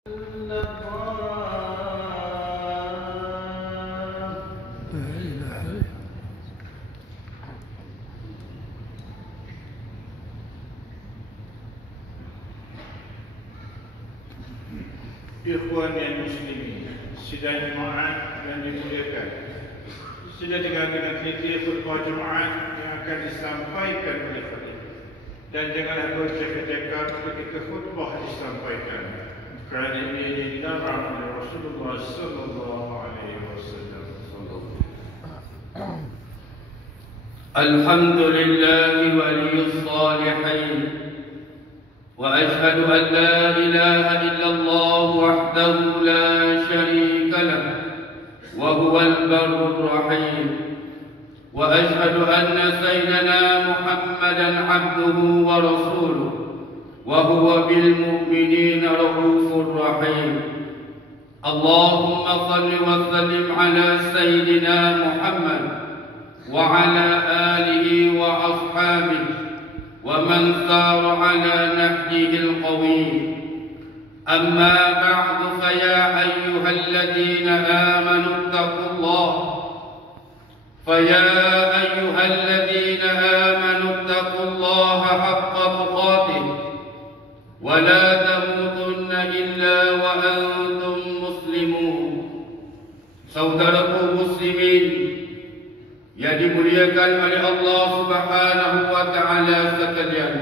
Ikhwan yang muslimin, sidang jemaat yang dimuliakan, sudah dengarkan teliti khutbah jemaat yang akan disampaikan oleh khalifah, dan janganlah bercakap-cakap ketika khutbah disampaikan, kerana ini dilarang oleh Rasulullah sallallahu alaihi wasallam. Alhamdulillahi waliyus salihin, وأشهد أن لا إله إلا الله وحده لا شريك له وهو البر الرحيم، وأشهد أن سيدنا محمدا عبده ورسوله وهو بالمؤمنين رؤوف رحيم. اللهم صل وسلم على سيدنا محمد وعلى آله وأصحابه ومن سار على نهجه القويم. أما بعد، فيا أيها الذين آمنوا اتقوا الله حق تقاته ولا تموتن إلا وأنتم مسلمون. Saudaraku muslimin yang dimuliakan oleh Allah Subhanahu wa taala sekalian,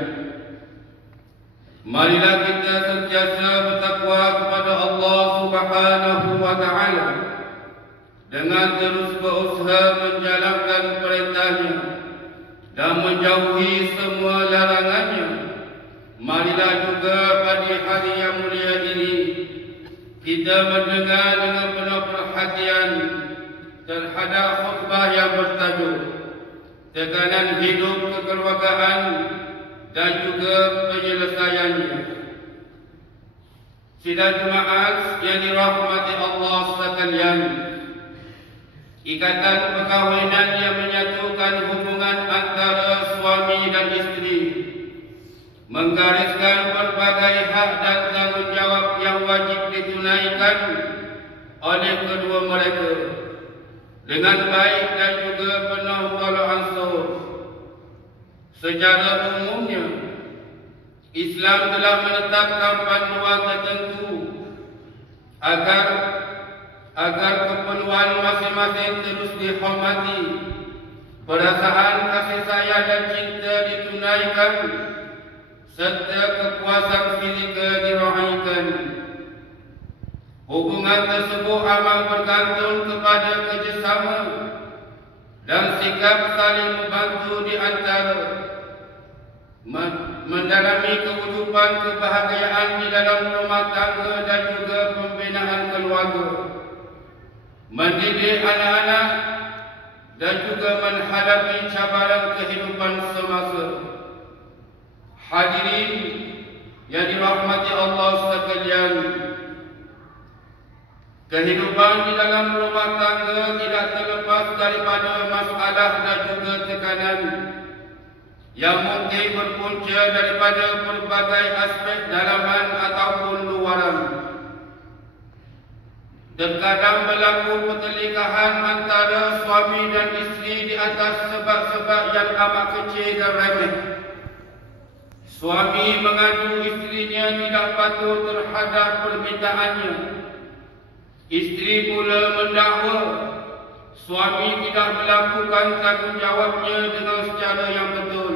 marilah kita sentiasa bertakwa kepada Allah Subhanahu wa taala dengan terus berusaha menjalankan perintahnya dan menjauhi semua larangannya. Marilah juga pada hari yang mulia ini kita mendengar dengan penuh perhatian terhadap khutbah yang bertajuk tekanan hidup kekeluargaan dan juga penyelesaiannya. Sidang jemaat yang dirahmati Allah sekalian, ikatan perkahwinan yang menyatukan hubungan antara suami dan isteri menggariskan berbagai hak dan tanggungjawab yang wajib ditunaikan oleh kedua mereka dengan baik dan juga penuh tolak ansur. Secara umumnya, Islam telah menetapkan panduan tertentu agar keperluan masing-masing terus dihormati, perasaan kasih sayang dan cinta ditunaikan, serta kekuasaan fizikal diraihkan. Hubungan tersebut amat bergantung kepada kerjasama dan sikap saling membantu di antara mendalami kewujuban kebahagiaan di dalam rumah tangga dan juga pembinaan keluarga, mendidik anak-anak dan juga menghadapi cabaran kehidupan semasa. Hadirin yang dirahmati Allah sekalian, kehidupan di dalam rumah tangga tidak terlepas daripada masalah dan juga tekanan yang mungkin berpunca daripada berbagai aspek dalaman ataupun luaran. Terkadang berlaku pertelingkahan antara suami dan isteri di atas sebab-sebab yang amat kecil dan remeh. Suami mengadu isterinya tidak patuh terhadap permintaannya. Isteri pula mendakwa suami tidak melakukan tanggungjawabnya dengan secara yang betul.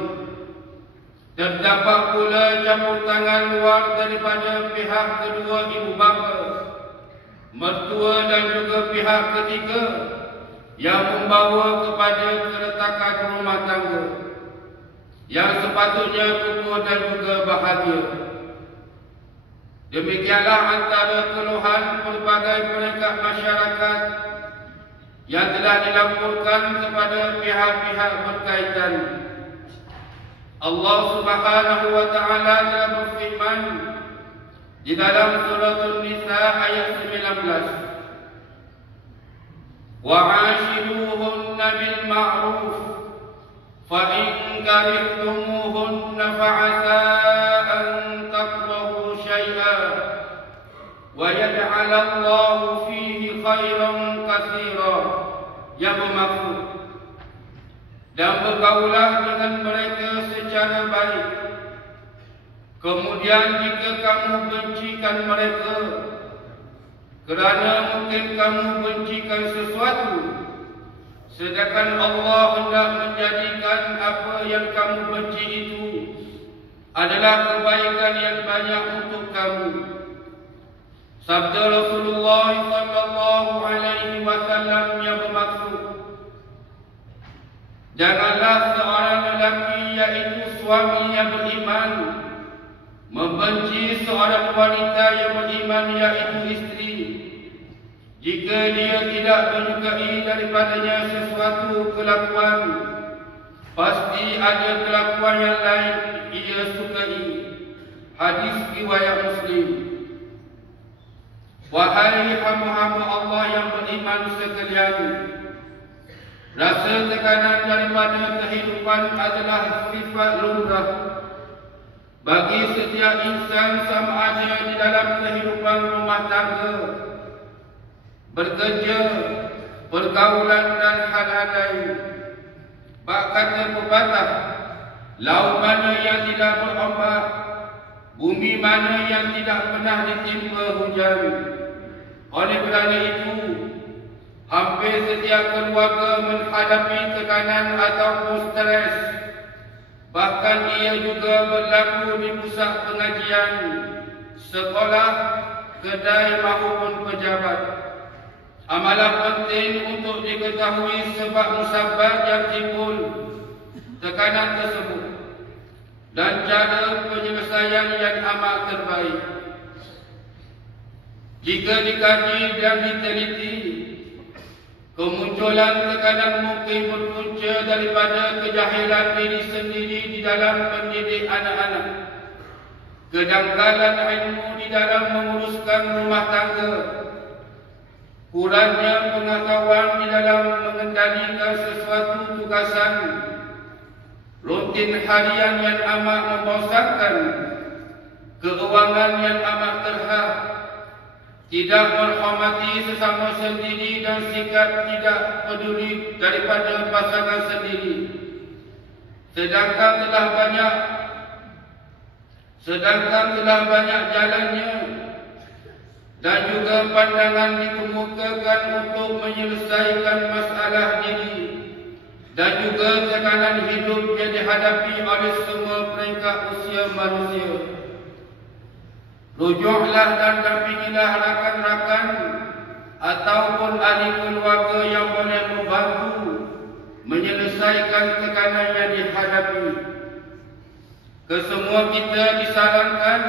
Terdapat pula campur tangan luar daripada pihak kedua ibu bapa, mertua dan juga pihak ketiga yang membawa kepada keretakan rumah tangga yang sepatutnya kukuh dan juga bahagia. Demikianlah antara keluhan pelbagai peringkat masyarakat yang telah dilaporkan kepada pihak-pihak berkaitan. Allah Subhanahu wa taala telah berfirman di dalam surah An-Nisa ayat 19, "Wa'ashiruhunna bil ma'ruf fa in karihtumuhunna fa'asa an takrahu syai'an wa yaj'alallahu fihi khairan katsira, yang bermaksud dan bergaulah dengan mereka secara baik. Kemudian jika kamu bencikan mereka kerana mungkin kamu bencikan sesuatu, sedangkan Allah hendak menjadikan apa yang kamu benci itu adalah kebaikan yang banyak untuk kamu. Sabda Rasulullah sallallahu alaihi wasallam yang bermaksud, janganlah seorang lelaki yaitu suami yang beriman membenci seorang wanita yang beriman yaitu isteri, jika dia tidak menyukai daripadanya sesuatu kelakuan, pasti ada kelakuan yang lain ia sukai. Hadis riwayat Muslim. Wahai hamba-hamba Allah yang beriman sekalian, rasa tekanan daripada kehidupan adalah sifat lumrah bagi setiap insan, sama ada di dalam kehidupan rumah tangga, bekerja, pergaulan dan hal-hal lain. Bak kata pepatah, laut mana yang tidak berombak, bumi mana yang tidak pernah ditimpa hujan. Oleh kerana itu, hampir setiap keluarga menghadapi tekanan ataupun stres. Bahkan ia juga berlaku di pusat pengajian, sekolah, kedai maupun pejabat. Amalan penting untuk diketahui sebab musabab yang timbul tekanan tersebut dan cara penyelesaian yang amat terbaik. Jika dikaji dan diteliti, kemunculan tekanan mungkin berpunca daripada kejahilan diri sendiri di dalam mendidik anak-anak, kedangkalan ilmu di dalam menguruskan rumah tangga, kurangnya pengetahuan di dalam mengendalikan sesuatu tugasan, rutin harian yang amat membosankan, keuangan yang amat terhad, tidak menghormati sesama sendiri dan sikap tidak peduli daripada pasangan sendiri. Sedangkan telah banyak jalannya dan juga pandangan dikemukakan untuk menyelesaikan masalah diri dan juga tekanan hidup yang dihadapi oleh semua peringkat usia manusia. Rujuklah dan dampingilah rakan-rakan ataupun ahli keluarga yang boleh membantu menyelesaikan tekanan yang dihadapi. Kesemua kita disarankan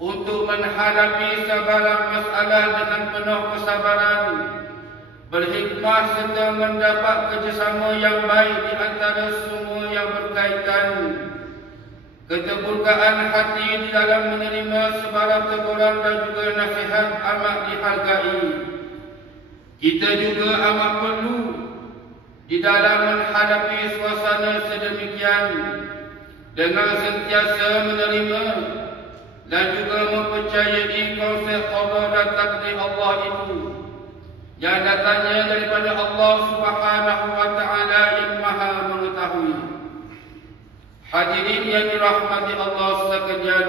untuk menghadapi segala masalah dengan penuh kesabaran, berhikmah serta mendapat kerjasama yang baik di antara semua yang berkaitan. Keterbukaan hati di dalam menerima sebarang teguran dan juga nasihat amat dihargai. Kita juga amat perlu di dalam menghadapi suasana sedemikian dengan sentiasa menerima dan juga mempercayai konsep qada dan takdir Allah itu yang datangnya daripada Allah Subhanahu wa taala yang Maha mengetahui. Hadirin yang dirahmati Allah sekalian,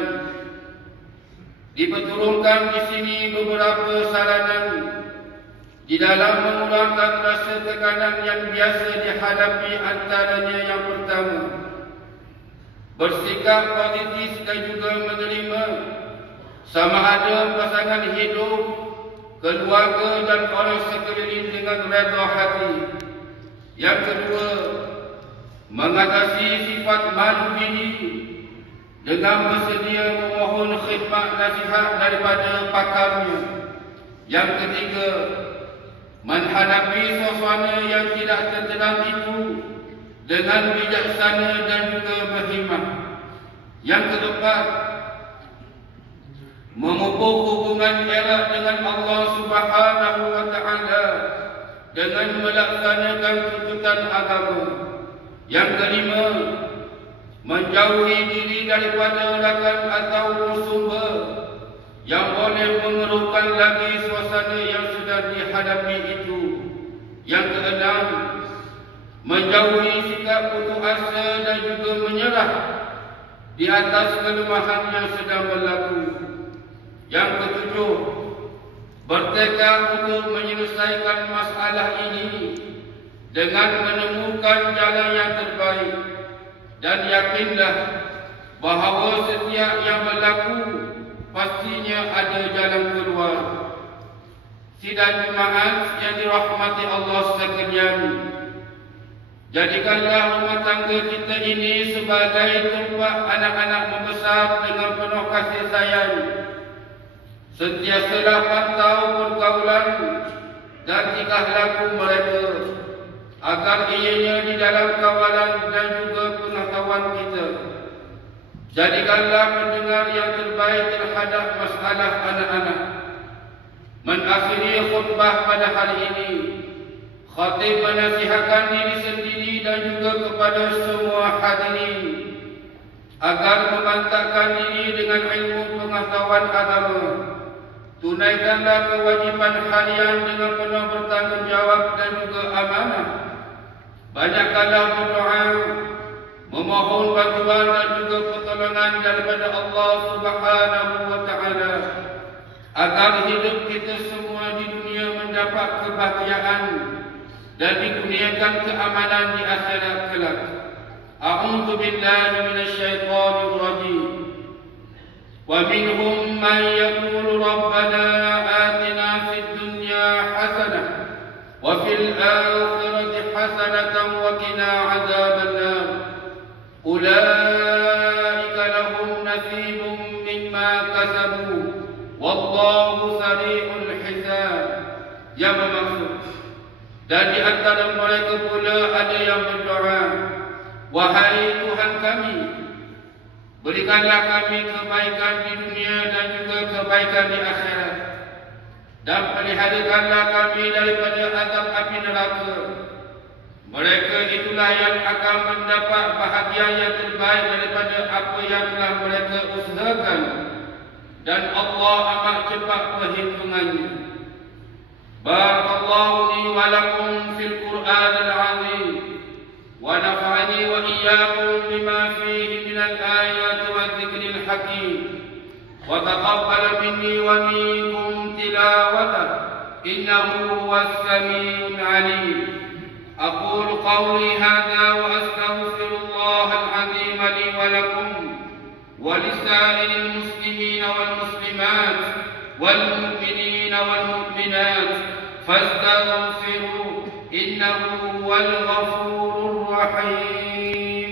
diperturunkan di sini beberapa saranan di dalam mengurangkan rasa tekanan yang biasa dihadapi. Antaranya yang pertama, bersikap positif dan juga menerima sama ada pasangan hidup, keluarga dan orang sekeliling dengan redha hati. Yang kedua, mengatasi sifat malu diri dengan bersedia memohon khidmat nasihat daripada pakarnya. Yang ketiga, menghadapi suasana yang tidak tenteram itu dengan bijaksana dan juga berhikmat. Yang keempat, memupuk hubungan erat dengan Allah Subhanahu wa taala dengan melaksanakan tuntutan agama. Yang kelima, menjauhi diri daripada rakan atau sumber yang boleh mengeruhkan lagi suasana yang sedang dihadapi itu. Yang keenam, menjauhi sikap putus asa dan juga menyerah di atas kelemahan yang sedang berlaku. Yang ketujuh, bertekad untuk menyelesaikan masalah ini dengan menemukan jalan yang terbaik, dan yakinlah bahawa setiap yang berlaku pastinya ada jalan keluar. Sidang jemaat yang dirahmati Allah sekalian, jadikanlah rumah tangga kita ini sebagai tempat anak-anak membesar dengan penuh kasih sayang. Sentiasalah pantau pergaulan dan tingkah laku mereka, agar ianya di dalam kawalan dan juga pengetahuan kita. Jadikanlah pendengar yang terbaik terhadap masalah anak-anak. Mengakhiri khutbah pada hari ini, khatib menasihatkan diri sendiri dan juga kepada semua hadirin agar memantapkan diri dengan ilmu pengetahuan agama. Tunaikanlah kewajipan harian dengan penuh bertanggungjawab dan juga amanah. Banyakkanlah berdoa, memohon bantuan dan juga pertolongan daripada Allah Subhanahu wa Ta'ala, agar hidup kita semua di dunia mendapat kebahagiaan dan dikurniakan keamanan di akhirat kelak. A'udzu billahi minasyaitonir rajim. Wa minhum man yaqulu rabbana atina fid dunya hasanah wa fil akhirati hasanatan wa qina adzabannar. Ulaika lahum nasibun mimma kasabu wallahu sari'ul hisab. Yang bermaksud, dan di antara mereka pula ada yang berdoa, wahai Tuhan kami, berikanlah kami kebaikan di dunia dan juga kebaikan di akhirat, dan peliharakanlah kami daripada azab api neraka. Mereka itulah yang akan mendapat bahagia yang terbaik daripada apa yang telah mereka usahakan, dan Allah amat cepat perhitungannya. Barakallahu li wa lakum fil Qur'anil azim, wa nafa'ani wa iyyakum bima fihi minal ayati wa dzikril hakim, wa taqabbal minni wa minkum tilawatan innahu huwas samiul alim. Aqulu qawli hadha wa astaghfirullahal azim li wa lakum wa lisa'iril muslimina wal muslimat wal mu'minina wal mu'minat fastaghfiruhu innahu huwal ghafurur rahim.